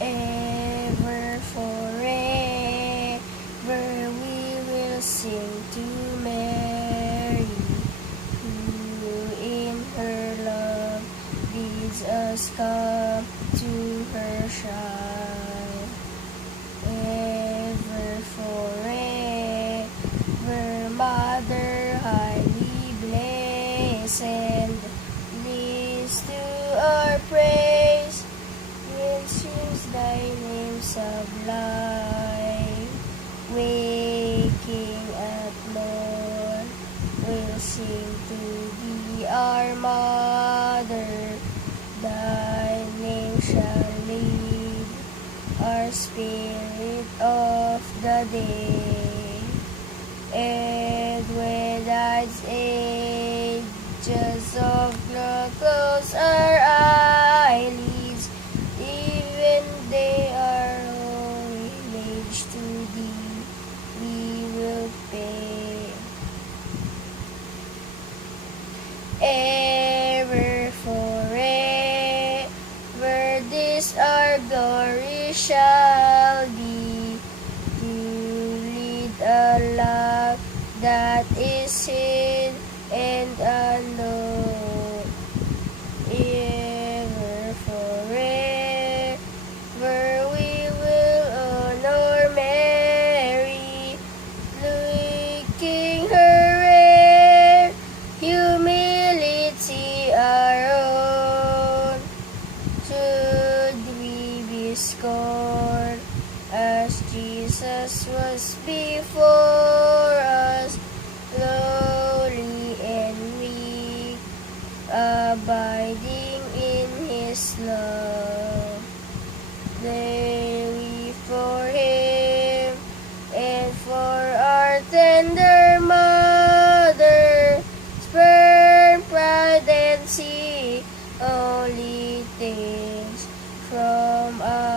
Ever forever we will sing to Mary, who in her love bids us come to her shrine. Ever forever, Mother highly blessed, leads to our praise, mentions thy name sublime. Waking at morn, we'll sing to thee, our Mother. Thy name shall lead our spirit of the day. And when thine ages of glory close our eyelids, even they are homage to thee, we will pay. Ever forever, this our glory shall be, to lead a life that is hid and unknown. Ever forever, we will honor Mary, looking her rare humility our own. Should we be scorned as Jesus was before us, lowly and weak, abiding in His love. There we for Him and for our tender Mother, spurn pride and see only things from us.